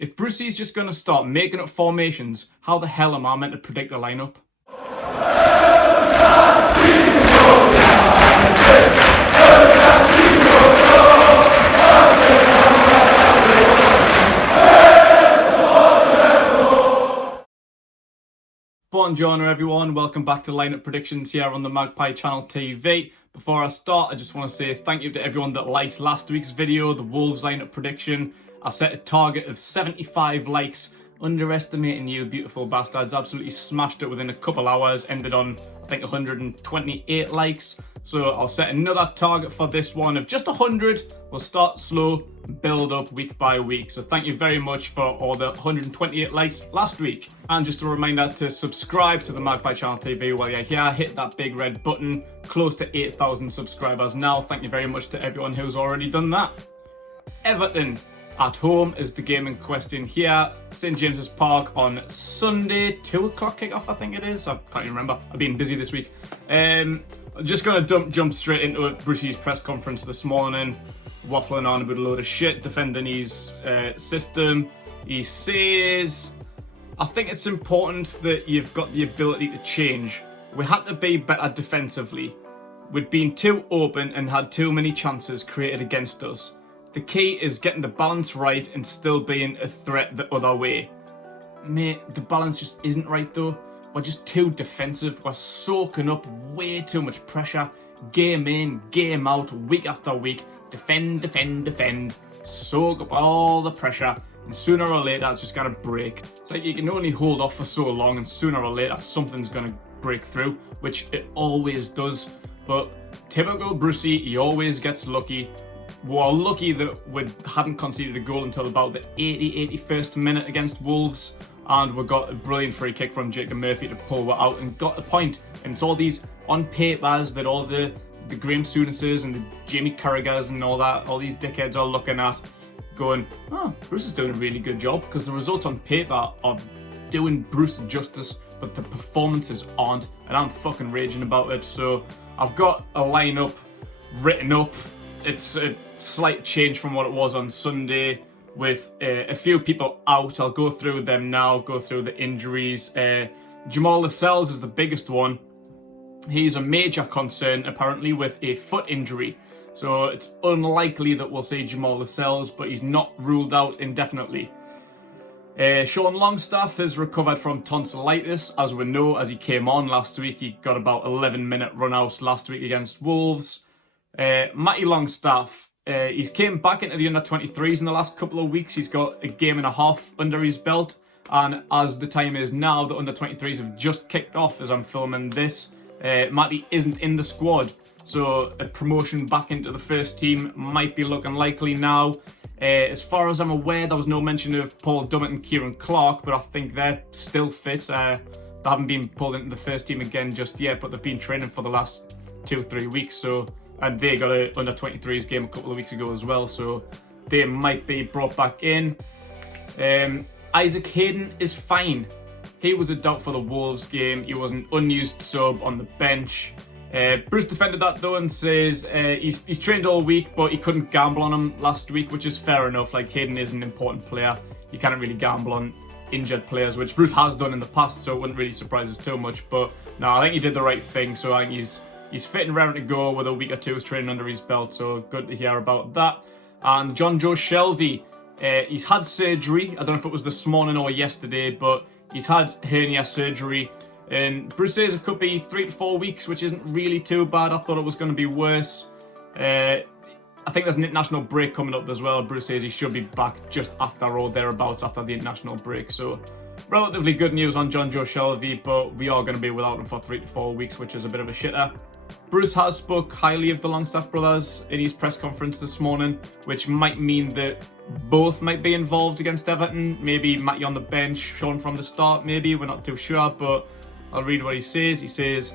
If Brucey's just going to start making up formations, how the hell am I meant to predict the lineup? Buongiorno everyone, welcome back to Lineup Predictions here on the Magpie Channel TV. Before I start, I just want to say thank you to everyone that liked last week's video, the Wolves lineup prediction. I set a target of 75 likes, underestimating you beautiful bastards. Absolutely smashed it within a couple hours, ended on I think 128 likes. So I'll set another target for this one of just 100. We'll start slow, build up week by week. So thank you very much for all the 128 likes last week. And just a reminder to subscribe to the Magpie Channel TV while you're here. Hit that big red button. Close to 8,000 subscribers now. Thank you very much to everyone who's already done that. Everton at home is the game in question here. St James's Park on Sunday, 2 o'clock kickoff I think it is. I can't even remember. I've been busy this week. I'm just going to jump straight into it. Brucey's press conference this morning, waffling on about a load of shit, defending his system. He says, I think it's important that you've got the ability to change. We had to be better defensively. We'd been too open and had too many chances created against us. The key is getting the balance right and still being a threat the other way. Mate, the balance just isn't right though. We're just too defensive. We're soaking up way too much pressure. Game in, game out, week after week. Defend, defend, defend. Soak up all the pressure. And sooner or later it's just going to break. It's like you can only hold off for so long and sooner or later something's going to break through. Which it always does. But typical Brucey, he always gets lucky. We're lucky that we hadn't conceded a goal until about the 81st minute against Wolves, and we got a brilliant free kick from Jacob Murphy to pull it out and got the point. And it's all these on papers that all the Graham Souness's and the Jamie Carragher's and all these dickheads are looking at, going, oh, Bruce is doing a really good job, because the results on paper are doing Bruce justice, but the performances aren't, and I'm fucking raging about it. So I've got a lineup written up. It's a slight change from what it was on Sunday with a few people out. I'll go through them now, go through the injuries. Jamal Lascelles is the biggest one. He's a major concern apparently with a foot injury. So it's unlikely that we'll see Jamal Lascelles, but he's not ruled out indefinitely. Sean Longstaff has recovered from tonsillitis, as we know, as he came on last week. He got about 11-minute run out last week against Wolves. Matty Longstaff, he's came back into the under-23s in the last couple of weeks. He's got a game and a half under his belt, and as the time is now, the under-23s have just kicked off as I'm filming this. Matty isn't in the squad, so a promotion back into the first team might be looking likely now. As far as I'm aware, there was no mention of Paul Dummett and Kieran Clark, but I think they're still fit. They haven't been pulled into the first team again just yet, but they've been training for the last 2 or 3 weeks, so. And they got a under-23s game a couple of weeks ago as well, so they might be brought back in. Isaac Hayden is fine. He was a doubt for the Wolves game. He was an unused sub on the bench. Bruce defended that though and says he's trained all week, but he couldn't gamble on him last week, which is fair enough. Like, Hayden is an important player. You can't really gamble on injured players, which Bruce has done in the past, so it wouldn't really surprise us too much. But no, I think he did the right thing, so I think he's fit and raring to go with a week or two's training under his belt, so good to hear about that. And John Joe Shelvey, he's had surgery. I don't know if it was this morning or yesterday, but he's had hernia surgery. And Bruce says it could be 3 to 4 weeks, which isn't really too bad. I thought it was going to be worse. I think there's an international break coming up as well. Bruce says he should be back just after or thereabouts after the international break. So relatively good news on John Joe Shelvey, but we are going to be without him for 3 to 4 weeks, which is a bit of a shitter. Bruce has spoke highly of the Longstaff brothers in his press conference this morning, which might mean that both might be involved against Everton. Maybe Matty on the bench, Sean from the start, maybe, we're not too sure, but I'll read what he says. He says,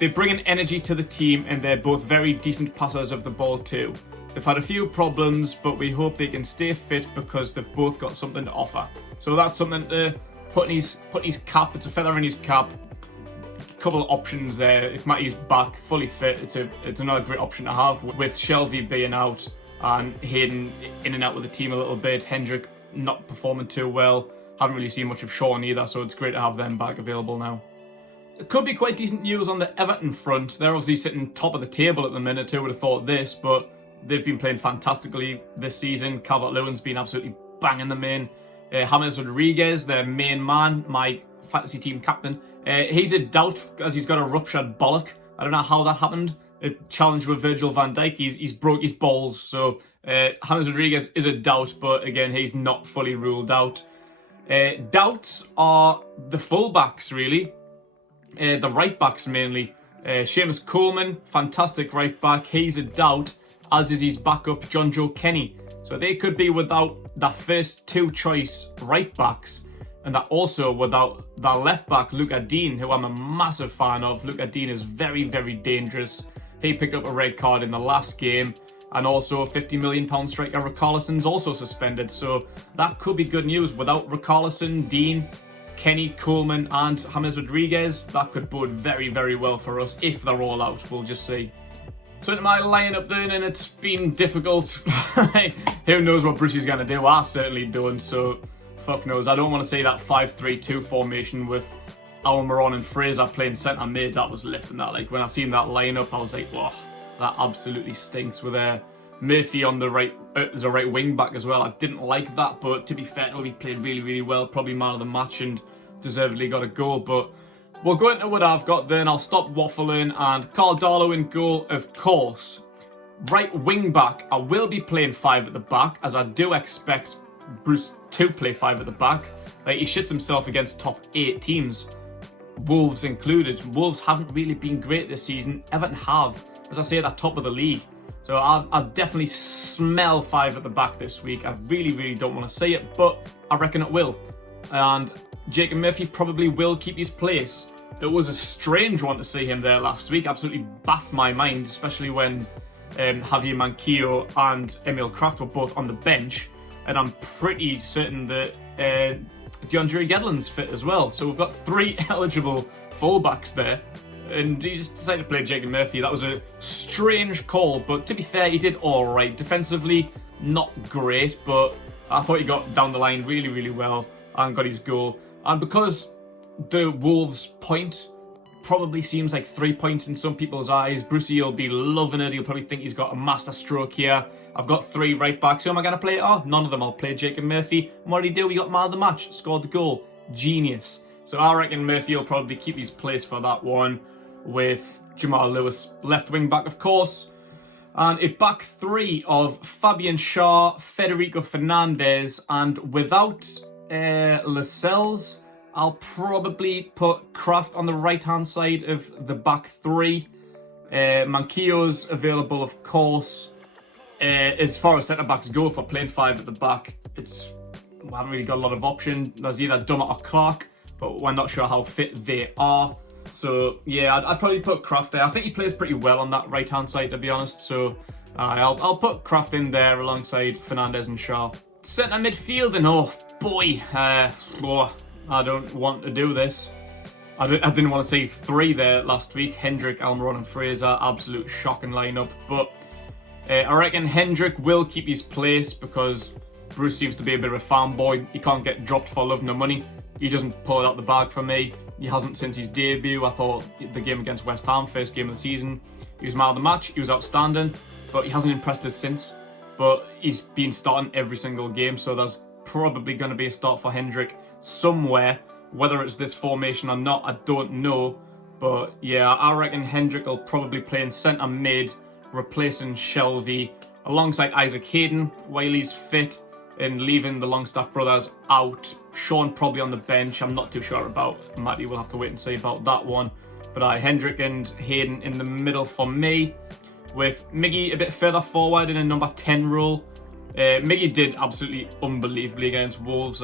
they bring an energy to the team and they're both very decent passers of the ball too. They've had a few problems, but we hope they can stay fit because they've both got something to offer. So that's something to put in his cap. It's a feather in his cap. Couple of options there. If Matty's back fully fit, it's another great option to have. With Shelvey being out and Hayden in and out with the team a little bit, Hendrick not performing too well. Haven't really seen much of Sean either, so it's great to have them back available now. It could be quite decent news on the Everton front. They're obviously sitting top of the table at the minute. Who would have thought this? But they've been playing fantastically this season. Calvert-Lewin's been absolutely banging them in. James Rodriguez, their main man, my fantasy team captain, he's a doubt as he's got a ruptured bollock. I don't know how that happened. A challenge with Virgil van Dijk, he's broke his balls. So James Rodriguez is a doubt, but again, he's not fully ruled out. Doubts are the fullbacks, really. The right backs mainly. Seamus Coleman, fantastic right back. He's a doubt, as is his backup, John Joe Kenny. So they could be without their first two choice right backs, and that also without their left back, Luca Dean, who I'm a massive fan of. Luca Dean is very, very dangerous. He picked up a red card in the last game, and also £50 million striker Richarlison's also suspended. So that could be good news. Without Richarlison, Dean, Kenny, Coleman and James Rodriguez, that could bode very, very well for us if they're all out. We'll just see. So into my lineup then, and it's been difficult. Who knows what Brucey's going to do? I certainly don't, so fuck knows. I don't want to see that 5-3-2 formation with Almiron and Fraser playing centre mid. That was lifting that. Like, when I seen that lineup, I was like, whoa, that absolutely stinks. With Murphy on the right, as a right wing back as well. I didn't like that, but to be fair, he played really, really well. Probably man of the match and deservedly got a goal, but we'll go into what I've got then. I'll stop waffling, and Carl Darlow in goal, of course. Right wing back, I will be playing 5 at the back, as I do expect Bruce to play 5 at the back. Like, he shits himself against top 8 teams, Wolves included. Wolves haven't really been great this season. Everton have, as I say, at the top of the league. So I'll definitely smell 5 at the back this week. I really, really don't want to say it, but I reckon it will. And Jacob Murphy probably will keep his place. It was a strange one to see him there last week. Absolutely baffed my mind, especially when Javier Manquillo and Emil Kraft were both on the bench. And I'm pretty certain that DeAndre Gedlin's fit as well. So we've got 3 eligible fullbacks there. And he just decided to play Jacob Murphy. That was a strange call, but to be fair, he did all right. Defensively, not great, but I thought he got down the line really, really well and got his goal. And because the Wolves point probably seems like 3 points in some people's eyes, Brucey will be loving it. He'll probably think he's got a master stroke here. I've got 3 right backs. Who am I going to play? Oh, none of them. I'll play Jacob Murphy. And what did he do? He got man of the match, scored the goal. Genius. So I reckon Murphy will probably keep his place for that one, with Jamal Lewis left wing back, of course. And a back 3 of Fabian Schär, Federico Fernandez, and without Lascelles, I'll probably put Kraft on the right-hand side of the back 3. Manquillo's available, of course. As far as centre-backs go, for playing 5 at the back, we haven't really got a lot of option. There's either Dummett or Clark, but we're not sure how fit they are. So yeah, I'd probably put Kraft there. I think he plays pretty well on that right-hand side, to be honest. So I'll put Kraft in there alongside Fernandez and Schär. Centre midfield, and oh boy, I don't want to do this. I didn't want to say 3 there last week. Hendrick, Almiron and Fraser, absolute shocking lineup. But I reckon Hendrick will keep his place because Bruce seems to be a bit of a fanboy. He can't get dropped for love nor money. He doesn't pull it out the bag for me. He hasn't since his debut. I thought the game against West Ham, first game of the season, he was man of the match. He was outstanding, but he hasn't impressed us since. But he's been starting every single game, so there's probably going to be a start for Hendrick somewhere. Whether it's this formation or not, I don't know. But yeah, I reckon Hendrick will probably play in centre mid, replacing Shelvey alongside Isaac Hayden while he's fit, and leaving the Longstaff brothers out. Sean probably on the bench. I'm not too sure about Matty. We'll have to wait and see about that one. But Hendrick and Hayden in the middle for me, with Miggy a bit further forward in a number 10 role. Miggy did absolutely unbelievably against Wolves.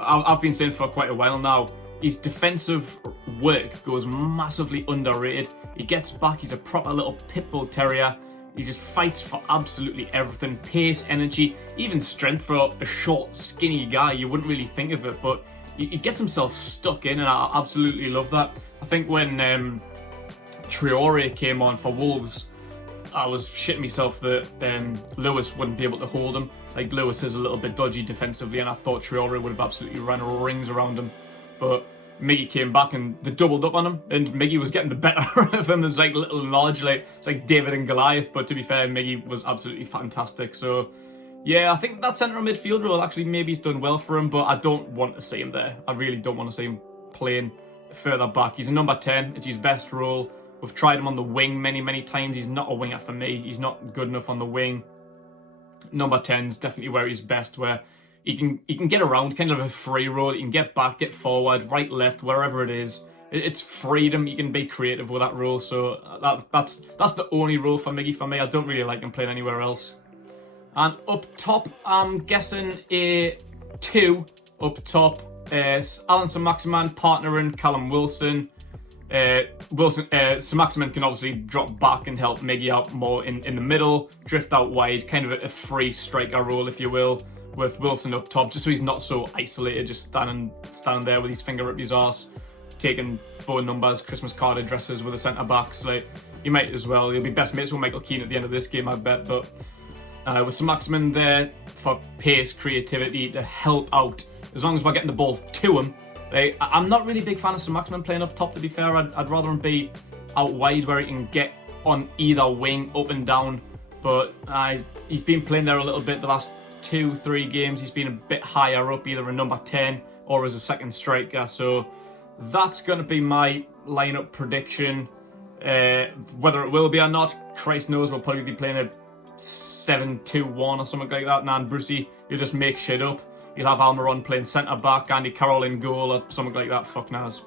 I've been saying for quite a while now, his defensive work goes massively underrated. He gets back, he's a proper little pitbull terrier. He just fights for absolutely everything. Pace, energy, even strength for a short, skinny guy. You wouldn't really think of it, but he gets himself stuck in, and I absolutely love that. I think when Traore came on for Wolves, I was shitting myself that Lewis wouldn't be able to hold him. Like, Lewis is a little bit dodgy defensively, and I thought Traore would have absolutely ran rings around him. But Miggy came back and they doubled up on him, and Miggy was getting the better of him. It's like little large, like it's like David and Goliath. But to be fair, Miggy was absolutely fantastic. So yeah, I think that centre midfield role actually maybe he's done well for him, but I don't want to see him there. I really don't want to see him playing further back. He's a number 10. It's his best role. We've tried him on the wing many times. He's not a winger for me. He's not good enough on the wing. Number 10's definitely where he's best, where he can get around, kind of a free role. He can get back, get forward, right, left, wherever it is. It's freedom. You can be creative with that role. So that's the only role for Miggy for me. I don't really like him playing anywhere else. And up top, I'm guessing a 2 up top. Alan Saint-Maximin partnering Callum Wilson. Saint-Maximin can obviously drop back and help Miggy out more in the middle, drift out wide, kind of a free striker role, if you will, with Wilson up top, just so he's not so isolated, just standing there with his finger up his arse, taking phone numbers, Christmas card addresses with the centre backs. Like, you might as well. You'll be best mates with Michael Keane at the end of this game, I bet. But with Saint-Maximin there for pace, creativity to help out, as long as we're getting the ball to him. Like, I'm not really a big fan of Saint-Maximin playing up top, to be fair. I'd rather him be out wide where he can get on either wing, up and down. But he's been playing there a little bit the last 2-3 games. He's been a bit higher up, either a number 10 or as a second striker. So that's going to be my lineup prediction. Whether it will be or not, Christ knows. We'll probably be playing a 7-2-1 or something like that. Nan Brucey, you'll just make shit up. You'll have Almiron playing centre-back, Andy Carroll in goal or something like that. Fuck knows.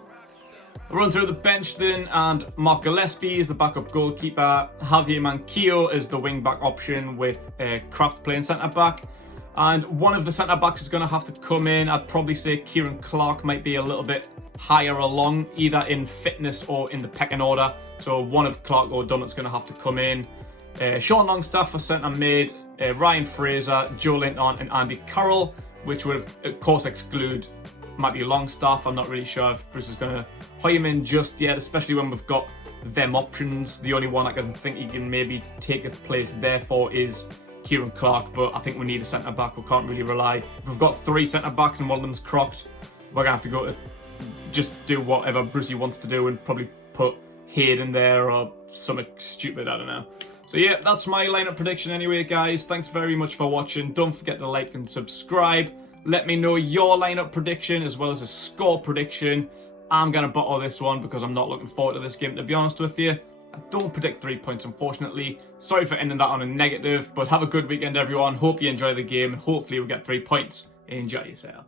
We'll run through the bench then, and Mark Gillespie is the backup goalkeeper. Javier Manquillo is the wing-back option with Kraft playing centre-back. And one of the centre-backs is going to have to come in. I'd probably say Kieran Clark might be a little bit higher along, either in fitness or in the pecking order. So one of Clark or Dunnett's going to have to come in. Sean Longstaff for centre-mid, Ryan Fraser, Joe Linton and Andy Carroll, which would, of course, exclude Matthew Longstaff. I'm not really sure if Bruce is going to hire him in just yet, especially when we've got them options. The only one I can think he can maybe take a place there for is Kieran Clark, but I think we need a centre-back. We can't really rely. If we've got 3 centre-backs and one of them's crocked, we're going to have to go to just do whatever Brucey wants to do and probably put Hayden there or something stupid, I don't know. So yeah, that's my lineup prediction anyway, guys. Thanks very much for watching. Don't forget to like and subscribe. Let me know your lineup prediction as well as a score prediction. I'm going to bottle this one because I'm not looking forward to this game, to be honest with you. I don't predict 3 points, unfortunately. Sorry for ending that on a negative, but have a good weekend, everyone. Hope you enjoy the game, and hopefully we'll get 3 points. Enjoy yourself.